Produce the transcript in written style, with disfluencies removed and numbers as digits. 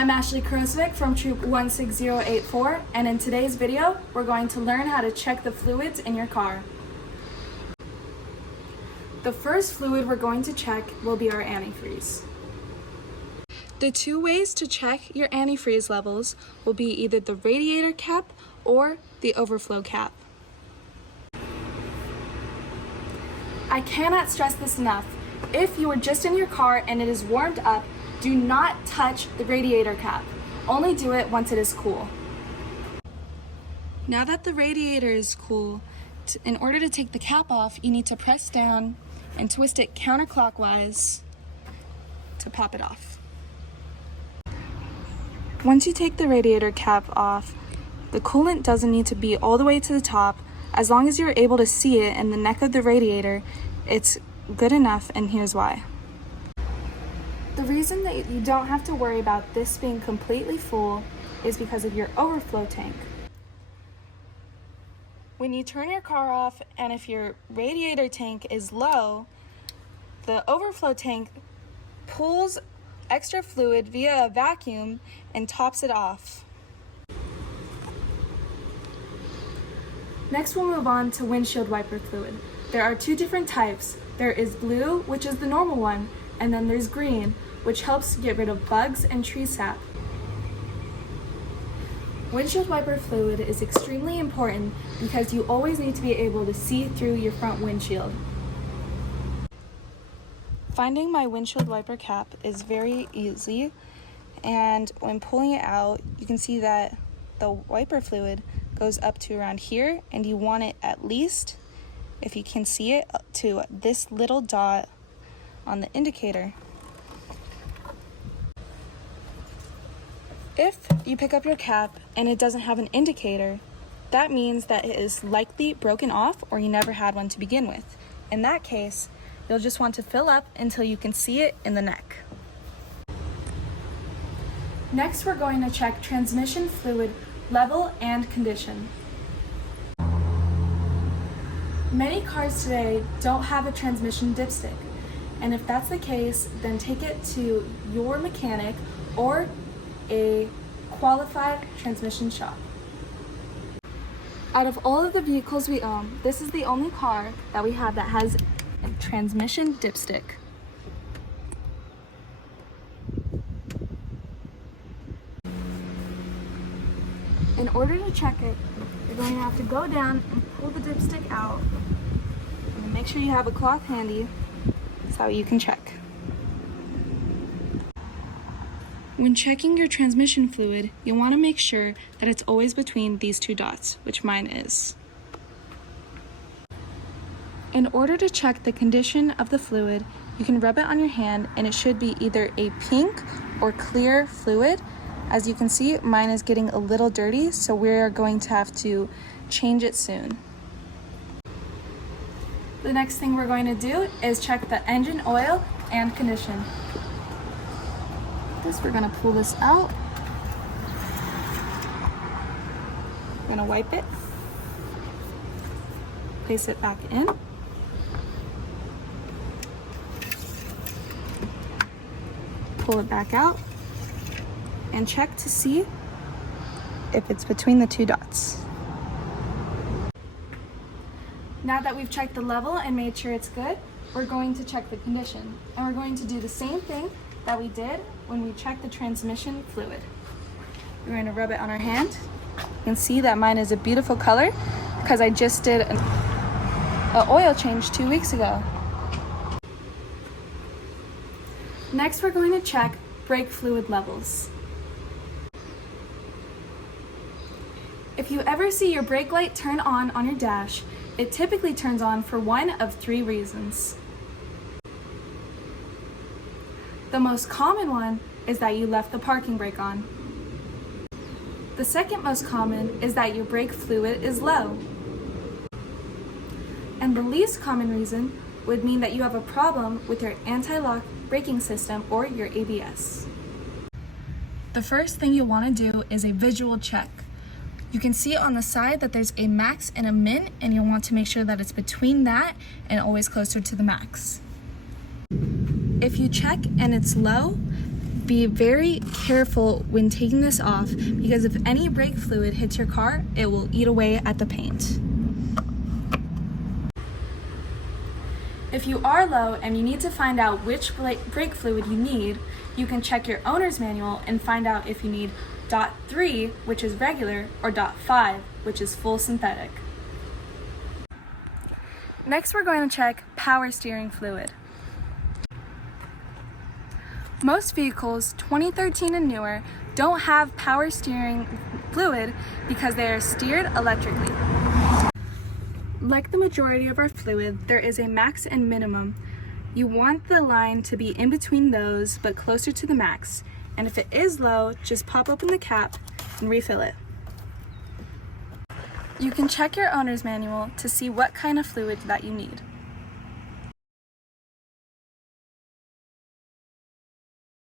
I'm Ashley Krosvik from Troop 16084, and in today's video, we're going to learn how to check the fluids in your car. The first fluid we're going to check will be our antifreeze. The two ways to check your antifreeze levels will be either the radiator cap or the overflow cap. I cannot stress this enough. If you are just in your car and it is warmed up, do not touch the radiator cap. Only do it once it is cool. Now that the radiator is cool, in order to take the cap off, you need to press down and twist it counterclockwise to pop it off. Once you take the radiator cap off, the coolant doesn't need to be all the way to the top. As long as you're able to see it in the neck of the radiator, it's good enough, and here's why. The reason that you don't have to worry about this being completely full is because of your overflow tank. When you turn your car off and if your radiator tank is low, the overflow tank pulls extra fluid via a vacuum and tops it off. Next, we'll move on to windshield wiper fluid. There are two different types. There is blue, which is the normal one, and then there's green, which helps get rid of bugs and tree sap. Windshield wiper fluid is extremely important because you always need to be able to see through your front windshield. Finding my windshield wiper cap is very easy, and when pulling it out, you can see that the wiper fluid goes up to around here, and you want it at least, if you can see it, to this little dot on the indicator. If you pick up your cap and it doesn't have an indicator, that means that it is likely broken off or you never had one to begin with. In that case, you'll just want to fill up until you can see it in the neck. Next, we're going to check transmission fluid level and condition. Many cars today don't have a transmission dipstick, and if that's the case, then take it to your mechanic or a qualified transmission shop. Out of all of the vehicles we own, this is the only car that we have that has a transmission dipstick. In order to check it, you're going to have to go down and pull the dipstick out, and make sure you have a cloth handy so you can check. When checking your transmission fluid, you want to make sure that it's always between these two dots, which mine is. In order to check the condition of the fluid, you can rub it on your hand and it should be either a pink or clear fluid. As you can see, mine is getting a little dirty, so we're going to have to change it soon. The next thing we're going to do is check the engine oil and condition. We're going to pull this out. We're going to wipe it, place it back in, pull it back out, and check to see if it's between the two dots. Now that we've checked the level and made sure it's good, we're going to check the condition, and we're going to do the same thing that we did when we checked the transmission fluid. We're going to rub it on our hand. You can see that mine is a beautiful color because I just did an oil change 2 weeks ago. Next, we're going to check brake fluid levels. If you ever see your brake light turn on your dash, it typically turns on for one of three reasons. The most common one is that you left the parking brake on. The second most common is that your brake fluid is low. And the least common reason would mean that you have a problem with your anti-lock braking system or your ABS. The first thing you'll want to do is a visual check. You can see on the side that there's a max and a min, and you'll want to make sure that it's between that and always closer to the max. If you check and it's low, Be very careful when taking this off because if any brake fluid hits your car, it will eat away at the paint. If you are low and you need to find out which brake fluid you need, you can check your owner's manual and find out if you need .3, which is regular, or .5, which is full synthetic. Next, we're going to check power steering fluid. Most vehicles, 2013 and newer, don't have power steering fluid because they are steered electrically. Like the majority of our fluid, there is a max and minimum. You want the line to be in between those, but closer to the max. And if it is low, just pop open the cap and refill it. You can check your owner's manual to see what kind of fluid that you need.